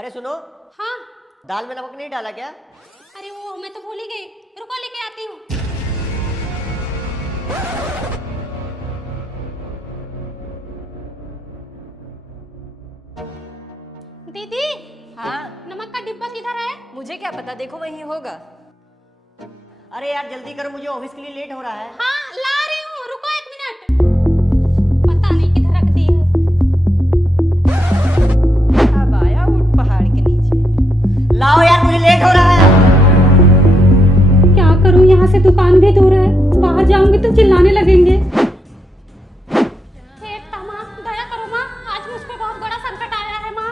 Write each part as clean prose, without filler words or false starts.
अरे सुनो, हाँ। दाल में नमक नहीं डाला क्या? अरे वो मैं तो भूल ही गई, रुको लेके आती हूँ। दीदी, हाँ, नमक का डिब्बा किधर है? मुझे क्या पता, देखो वहीं होगा। अरे यार जल्दी करो, मुझे ऑफिस के लिए लेट हो रहा है। हाँ ला रही हूँ, रुको 1 मिनट। पता नहीं किधर रख दी है। अब आया ऊंट पहाड़ के नीचे। लाओ यार, मुझे लेट हो रहा है। क्या करूँ, यहाँ से दुकान भी दूर है, बाहर जाऊंगी तो चिल्लाने लगेंगे। हे माँ, दया करो माँ, आज मुझ पे बहुत बड़ा संकट आया है माँ।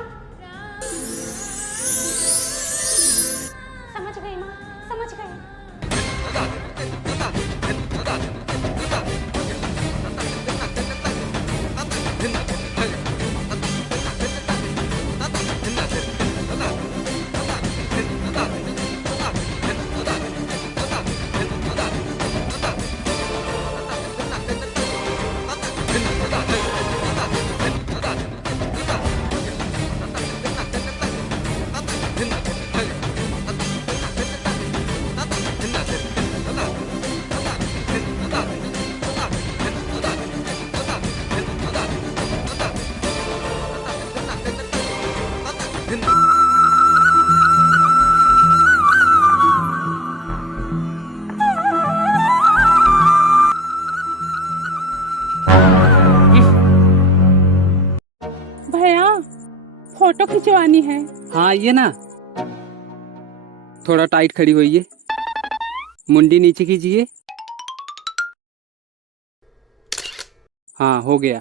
समझ गई माँ, समझ गई। भैया, फोटो खिंचवानी है। हाँ ये ना, थोड़ा टाइट खड़ी होइए, मुंडी नीचे कीजिए। हाँ हो गया।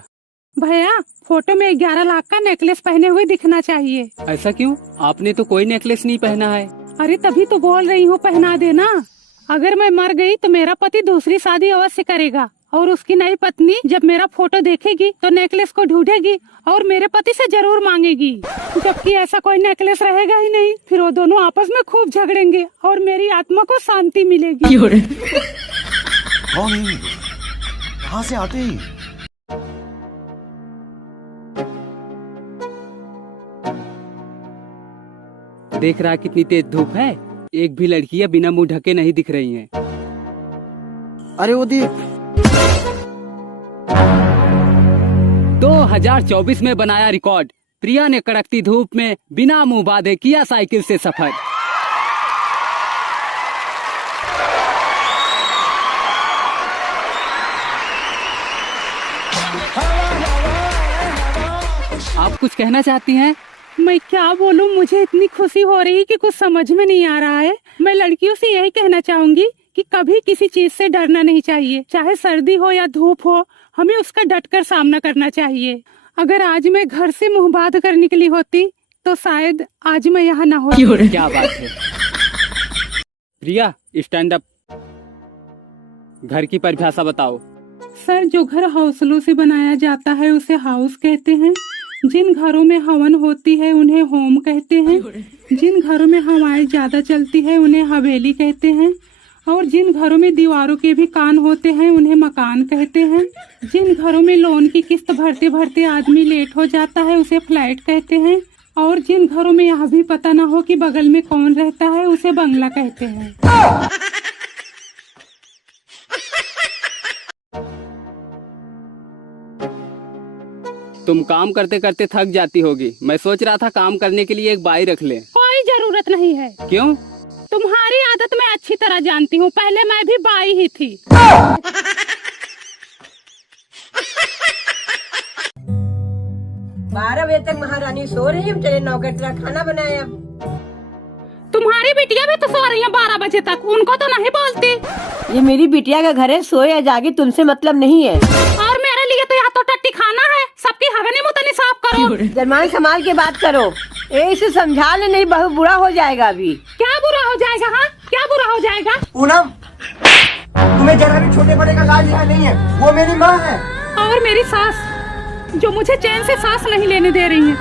भैया, फोटो में 11 लाख का नेकलेस पहने हुए दिखना चाहिए। ऐसा क्यों? आपने तो कोई नेकलेस नहीं पहना है। अरे तभी तो बोल रही हूँ, पहना देना। अगर मैं मर गई तो मेरा पति दूसरी शादी अवश्य करेगा और उसकी नई पत्नी जब मेरा फोटो देखेगी तो नेकलेस को ढूंढेगी और मेरे पति से जरूर मांगेगी। जबकि ऐसा कोई नेकलेस रहेगा ही नहीं, फिर वो दोनों आपस में खूब झगड़ेंगे और मेरी आत्मा को शांति मिलेगी। कौन है? कहाँ से आते हैं? देख रहा कितनी तेज धूप है, एक भी लड़कियां बिना मुंह ढके नहीं दिख रही हैं। अरे वो देख, 2024 में बनाया रिकॉर्ड, प्रिया ने कड़कती धूप में बिना मुंह बांधे किया साइकिल से सफर। आप कुछ कहना चाहती हैं? मैं क्या बोलूं, मुझे इतनी खुशी हो रही कि कुछ समझ में नहीं आ रहा है। मैं लड़कियों से यही कहना चाहूंगी कि कभी किसी चीज से डरना नहीं चाहिए, चाहे सर्दी हो या धूप हो, हमें उसका डटकर सामना करना चाहिए। अगर आज मैं घर से मुंह बांध कर निकली होती तो शायद आज मैं यहाँ न होती। क्या बात है। प्रिया, स्टैंड अप। घर की परिभाषा बताओ। सर, जो घर हौसलों से बनाया जाता है उसे हाउस कहते हैं। जिन घरों में हवन होती है उन्हें होम कहते हैं। जिन घरों में हवाएं ज्यादा चलती है उन्हें हवेली कहते हैं। और जिन घरों में दीवारों के भी कान होते हैं उन्हें मकान कहते हैं। जिन घरों में लोन की किस्त भरते भरते आदमी लेट हो जाता है उसे फ्लैट कहते हैं। और जिन घरों में यह भी पता न हो कि बगल में कौन रहता है उसे बंगला कहते हैं। तुम काम करते करते थक जाती होगी, मैं सोच रहा था काम करने के लिए एक बाई रख ले। कोई जरूरत नहीं है। क्यों? तुम्हारी आदत मैं अच्छी तरह जानती हूँ, पहले मैं भी बाई ही थी। 12 बजे तक महारानी सो रही है, तेरे नौकर तेरा खाना बनाया। तुम्हारी बिटिया भी तो सो रही है 12 बजे तक, उनको तो नहीं बोलती। ये मेरी बिटिया का घर है, सोए या जागे तुमसे मतलब नहीं है। और मेरे लिए तो यहाँ तो टट्टी खाना है, सबकी हगनी मुतनी साफ करो। जरमान संभाल के बात करो, ऐसे समझा ले, नहीं बहुत बुरा हो जाएगा अभी। क्या बुरा हो जाएगा? हाँ, क्या बुरा हो जाएगा? पूनम, तुम्हें जरा भी छोटे बड़े का लाज लिहाज नहीं है, वो मेरी माँ है। और मेरी सास जो मुझे चैन से सांस नहीं लेने दे रही है।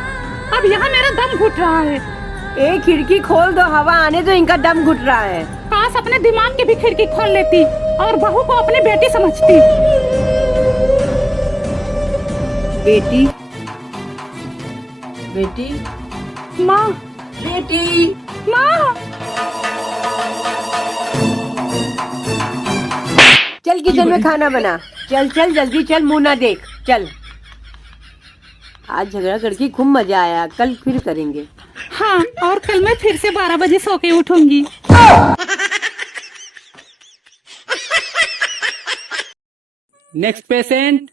अब यहाँ मेरा दम घुट रहा है। एक खिड़की खोल दो, हवा आने दो, इनका दम घुट रहा है। काश अपने दिमाग की भी खिड़की खोल लेती और बहू को अपनी बेटी समझती। बेटी, बेटी, माँ, बेटी। माँ, चल किचन में खाना बना। चल चल जल्दी चल, मुंह ना देख, चल। आज झगड़ा करके खूब मजा आया, कल फिर करेंगे। हाँ, और कल मैं फिर से 12 बजे सो के उठूंगी। Next patient.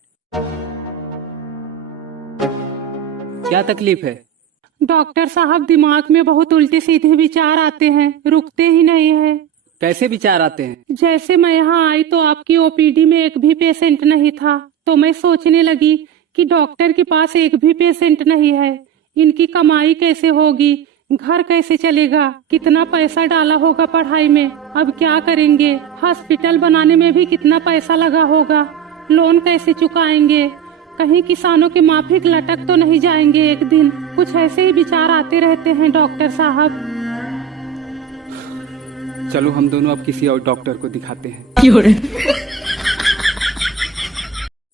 क्या तकलीफ है? डॉक्टर साहब, दिमाग में बहुत उल्टे सीधे विचार आते हैं, रुकते ही नहीं है। कैसे विचार आते हैं? जैसे मैं यहाँ आई तो आपकी ओपीडी में एक भी पेशेंट नहीं था, तो मैं सोचने लगी कि डॉक्टर के पास एक भी पेशेंट नहीं है, इनकी कमाई कैसे होगी, घर कैसे चलेगा, कितना पैसा डाला होगा पढ़ाई में, अब क्या करेंगे, हॉस्पिटल बनाने में भी कितना पैसा लगा होगा, लोन कैसे चुकाएंगे, कहीं किसानों के माफिक लटक तो नहीं जाएंगे एक दिन। कुछ ऐसे ही विचार आते रहते हैं डॉक्टर साहब। चलो हम दोनों अब किसी और डॉक्टर को दिखाते हैं।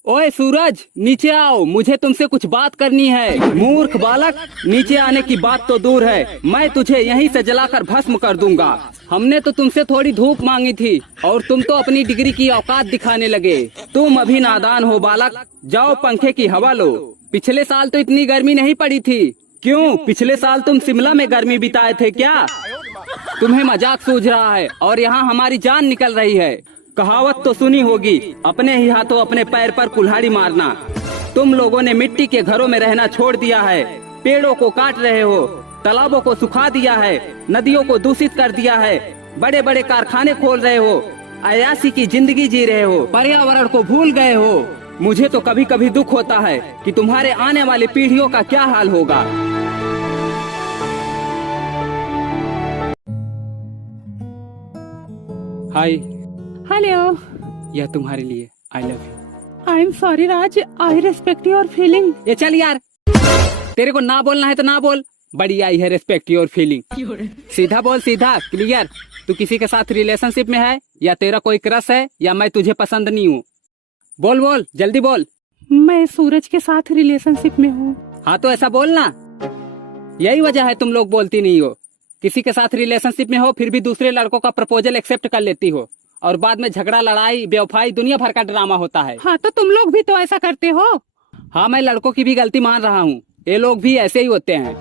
ओए सूरज, नीचे आओ, मुझे तुमसे कुछ बात करनी है। मूर्ख बालक, नीचे आने की बात तो दूर है, मैं तुझे यहीं से जलाकर भस्म कर दूंगा। हमने तो तुमसे थोड़ी धूप मांगी थी और तुम तो अपनी डिग्री की औकात दिखाने लगे। तुम अभी नादान हो बालक, जाओ पंखे की हवा लो। पिछले साल तो इतनी गर्मी नहीं पड़ी थी। क्यों, पिछले साल तुम शिमला में गर्मी बिताए थे क्या? तुम्हें मजाक सूझ रहा है और यहाँ हमारी जान निकल रही है। कहावत तो सुनी होगी, अपने ही हाथों अपने पैर पर कुल्हाड़ी मारना। तुम लोगों ने मिट्टी के घरों में रहना छोड़ दिया है, पेड़ों को काट रहे हो, तालाबों को सुखा दिया है, नदियों को दूषित कर दिया है, बड़े बड़े कारखाने खोल रहे हो, अयासी की जिंदगी जी रहे हो, पर्यावरण को भूल गए हो। मुझे तो कभी कभी दुख होता है कि तुम्हारे आने वाली पीढ़ियों का क्या हाल होगा। हाय। हेलो। यह तुम्हारे लिए, आई love you. I am sorry Raj, I respect your feeling. ये चल यार, तेरे को ना बोलना है तो ना बोल, बड़ी आई है रेस्पेक्ट योर फीलिंग। सीधा बोल, सीधा क्लियर। तू किसी के साथ रिलेशनशिप में है या तेरा कोई क्रश है या मैं तुझे पसंद नहीं हूँ? बोल बोल, जल्दी बोल। मैं सूरज के साथ रिलेशनशिप में हूँ। हाँ तो ऐसा बोलना। यही वजह है तुम लोग बोलती नहीं हो। किसी के साथ रिलेशनशिप में हो फिर भी दूसरे लड़कों का प्रपोजल एक्सेप्ट कर लेती हो और बाद में झगड़ा, लड़ाई, बेवफाई, दुनिया भर का ड्रामा होता है। हाँ तो तुम लोग भी तो ऐसा करते हो। हाँ, मैं लड़कों की भी गलती मान रहा हूँ, ये लोग भी ऐसे ही होते हैं।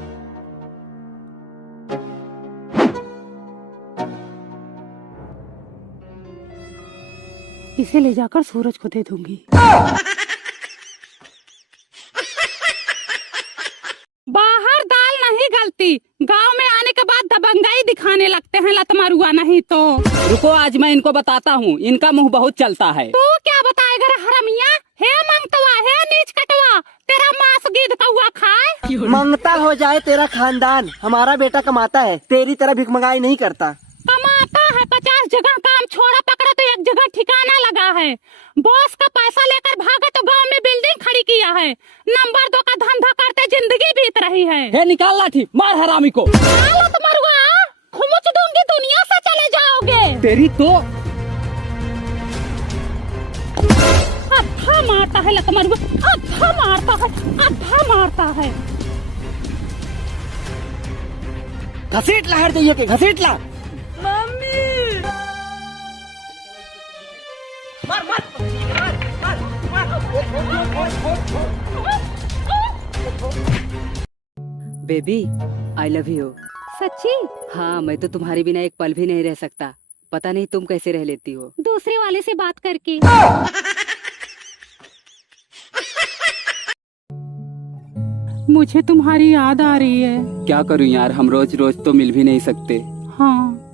इसे ले जाकर सूरज को दे दूंगी। बाहर दाल नहीं गलती, गांव में आने के बाद दबंगाई दिखाने लगते हैं, लतमारुआ नहीं तो। रुको, आज मैं इनको बताता हूँ, इनका मुंह बहुत चलता है। तू क्या बताएगा रे हरामिया? हे मंगतवा, हे नीच कटवा, तेरा मांस गिद्ध कौआ खाए। मंगता हो जाए तेरा खानदान, हमारा बेटा कमाता है, तेरी तरह भिखमंगाई नहीं करता। कमाता है, 50 जगह काम छोड़ा पकड़ा तो एक जगह ठिकाना लगा है। बॉस का पैसा लेकर भागा तो गांव में बिल्डिंग खड़ी किया है। नंबर 2 का धंधा करते जिंदगी बीत रही है। हे निकाल लाठी, मार हरामी को। मरुआ, खुमुच दूंगी, दुनिया से चले जाओगे। तेरी तो अद्धा मारता है लतमरुआ, अद्धा मारता है, अद्धा मारता है। घसीट ला, हर दैया के घसीट ला। Baby, I love you. सच्ची? हाँ, मैं तो तुम्हारे बिना एक पल भी नहीं रह सकता। पता नहीं तुम कैसे रह लेती हो। दूसरे वाले से बात करके। मुझे तुम्हारी याद आ रही है। क्या करूँ यार, हम रोज रोज तो मिल भी नहीं सकते। हाँ।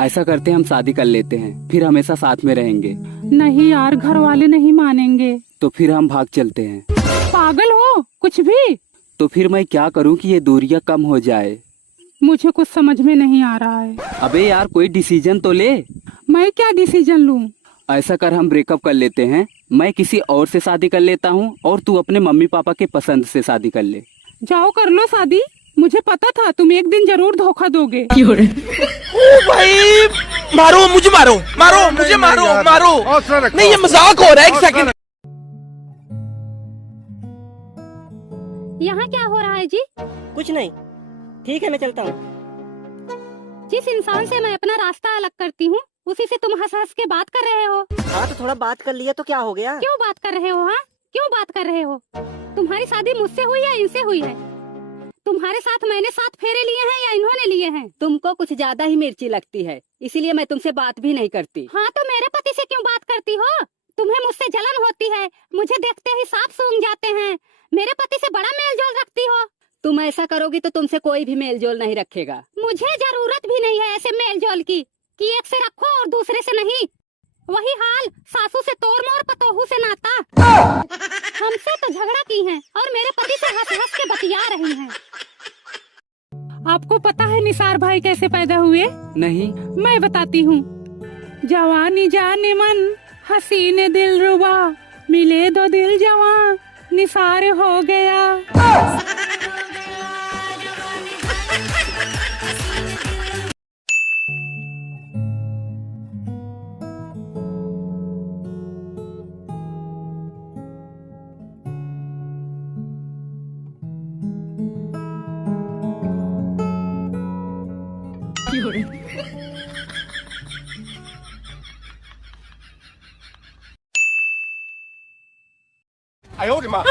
ऐसा करते हम शादी कर लेते हैं, फिर हमेशा साथ में रहेंगे। नहीं यार, घर वाले नहीं मानेंगे। तो फिर हम भाग चलते हैं। पागल हो कुछ भी? तो फिर मैं क्या करूं कि ये दूरियां कम हो जाए? मुझे कुछ समझ में नहीं आ रहा है। अबे यार, कोई डिसीजन तो ले। मैं क्या डिसीजन लूं? ऐसा कर, हम ब्रेकअप कर लेते हैं, मैं किसी और से शादी कर लेता हूँ और तू अपने मम्मी पापा के पसंद से शादी कर ले। जाओ कर लो शादी, मुझे पता था तुम एक दिन जरूर धोखा दोगे। ओ भाई, मारो मुझे, मारो मारो मुझे, मारो मारो। नहीं, ये मजाक हो रहा है, एक सेकंड। यहाँ क्या हो रहा है जी? कुछ नहीं, ठीक है मैं चलता हूँ। जिस इंसान से मैं अपना रास्ता अलग करती हूँ उसी से तुम हंस हंस के बात कर रहे हो। हाँ तो थोड़ा बात कर लिया तो क्या हो गया? क्यों बात कर रहे हो? हाँ क्यों बात कर रहे हो? तुम्हारी शादी मुझसे हुई या इनसे हुई है? तुम्हारे साथ मैंने 7 फेरे लिए हैं या इन्होंने लिए हैं? तुमको कुछ ज्यादा ही मिर्ची लगती है, इसीलिए मैं तुमसे बात भी नहीं करती। हाँ तो मेरे पति से क्यों बात करती हो? तुम्हें मुझसे जलन होती है, मुझे देखते ही सांप सूंघ जाते हैं। मेरे पति से बड़ा मेल जोल रखती हो। तुम ऐसा करोगी तो तुमसे कोई भी मेल जोल नहीं रखेगा। मुझे जरूरत भी नहीं है ऐसे मेल जोल की कि एक से रखो और दूसरे से नहीं। वही हाल सासू से तोड़ मोड़, पतोहू से नाता। हमसे तो झगड़ा की हैं और मेरे पति से हंस हंस के बतिया रही हैं। आपको पता है निसार भाई कैसे पैदा हुए? नहीं। मैं बताती हूँ। जवानी जाने मन, हसीने दिल रुबा, मिले 2 दिल जवां, निसार हो गया।哎呦我的妈！